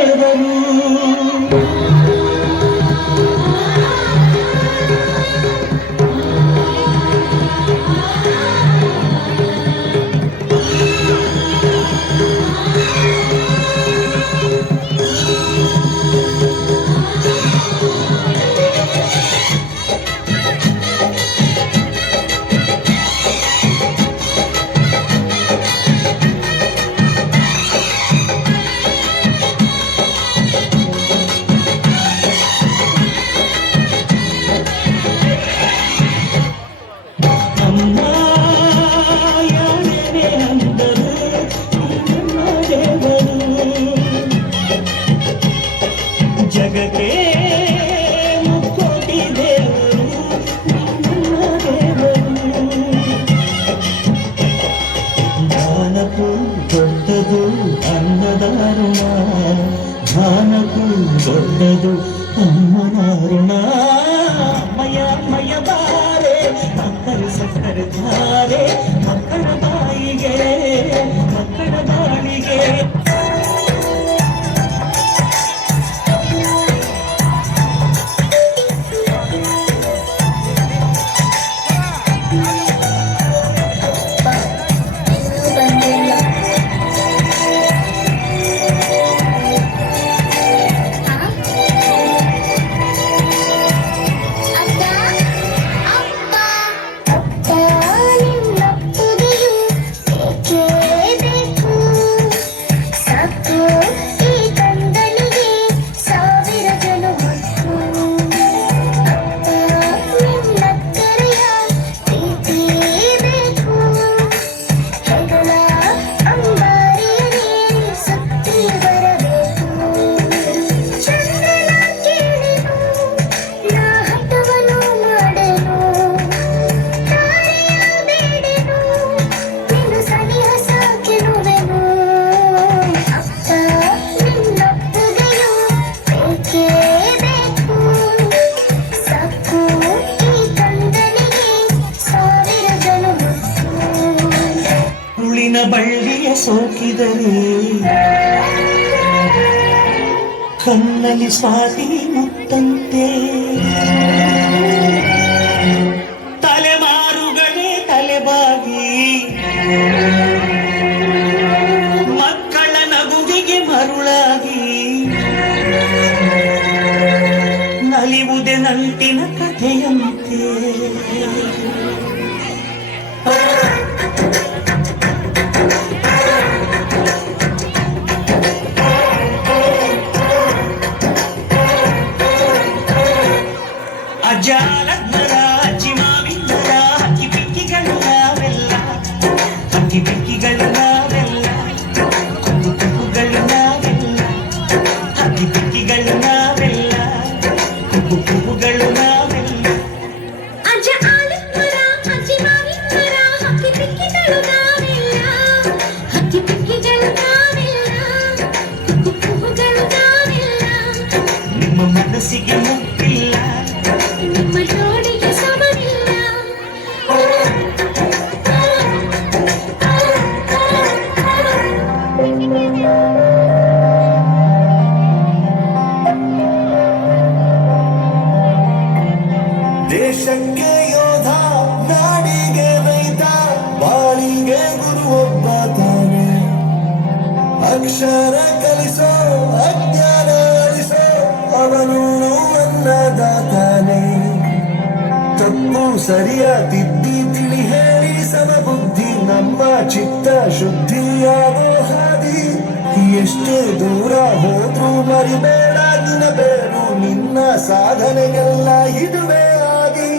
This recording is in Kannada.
ದೇವರು. ಜಗಕ್ಕೆ ಮುಕ್ಕೋಟಿ ದೇವರು ದೇವರು. ಜ್ಞಾನಕ್ಕೂ ದೊಡ್ಡದು ಅನ್ನದಾರುಣ, ಜ್ಞಾನಕ್ಕೂ ದೊಡ್ಡದು ಅಮ್ಮನಾರುಣ. ಮಯ ಮಯ ಬಾರೆ ಮಕ್ಕಳ ಸಕ್ಕರೆ ಧಾರೆ, ಮಕ್ಕಳ ಬಾಯಿಗೆ ಮಕ್ಕಳ ಬಾಳಿಗೆ. ಬಳ್ಳಿಯ ಸೋಕಿದರೆ ಕಣ್ಣಲ್ಲಿ ಸ್ವಾತಿ ಮುತ್ತಂತೆ, ತಲೆಮಾರುಗಳೇ ತಲೆಬಾಗಿ ಮಕ್ಕಳ ನಗುವಿಗೆ ಮರುಳಾಗಿ ನಲಿವುದೆ ನಂಟಿನ ಕಥೆಯಂತೆ. ಅಜ್ಜಾಲಜ್ಜರ ಅಜ್ಜಿ ಮಾವಿಂದರ ಹಕ್ಕಿ ಪಿಕ್ಕಿಗಳು ನಾವೆಲ್ಲ, ಹಕ್ಕಿ ಪಿಕ್ಕಿಗಳು ನಾವೆಲ್ಲ, ಕುಕ್ಕು ಕುಕ್ಕುಗಳು ನಾವೆಲ್ಲ, ಹಕ್ಕಿ ಪಿಕ್ಕಿಗಳು ನಾವೆಲ್ಲ, ಕುಕ್ಕು ಕುಕ್ಕುಗಳು ನಾವೆಲ್ಲ. ಅಜ್ಜ ಆಲಿಮರ ಅಜ್ಜಿ ಮಾವಿಂದರ ಹಕ್ಕಿ ಪಿಕ್ಕಿಗಳು ನಾವೆಲ್ಲ, ಹಕ್ಕಿ ಪಿಕ್ಕಿಗಳು ನಾವೆಲ್ಲ, ಕುಕ್ಕು ಕುಕ್ಕುಗಳು ನಾವೆಲ್ಲ. ನಿಮ್ಮ ಮನಸ್ಸಿಗೆ ಮುಟ್ಟಿಲ್ಲ, ನಿಮ್ಮ ಜೋಡಿಗೆ ಸಮವಿಲ್ಲ. ದೇಶಕ್ಕೆ ಯೋಧ, ನಾಡಿಗೆ ರೈತ, ಬಾಳಿಗೆ ಗುರು ಒಬ್ಬ ತಾನೆ. ಅಕ್ಷರ ಕಲಿಸೋ ಅಜ್ಞಾನ ಅಳಿಸೋ ಅವನು ಅನ್ನದಾತಾನೆ. ತಪ್ಪು ಸರಿಯ ತಿದ್ದಿ ತಿಳಿ ಹೇಳಿ ಸಮಬುದ್ಧಿ ನಮ್ಮ ಚಿತ್ತ ಶುದ್ಧಿಯಾಗೋ ಹಾದಿ. ಎಷ್ಟೇ ದೂರ ಹೋದ್ರೂ ಮರಿಬೇಡ ದಿನಬೇರು, ನಿನ್ನ ಸಾಧನೆಗೆಲ್ಲ ಇದುವೇ ಆದಿ.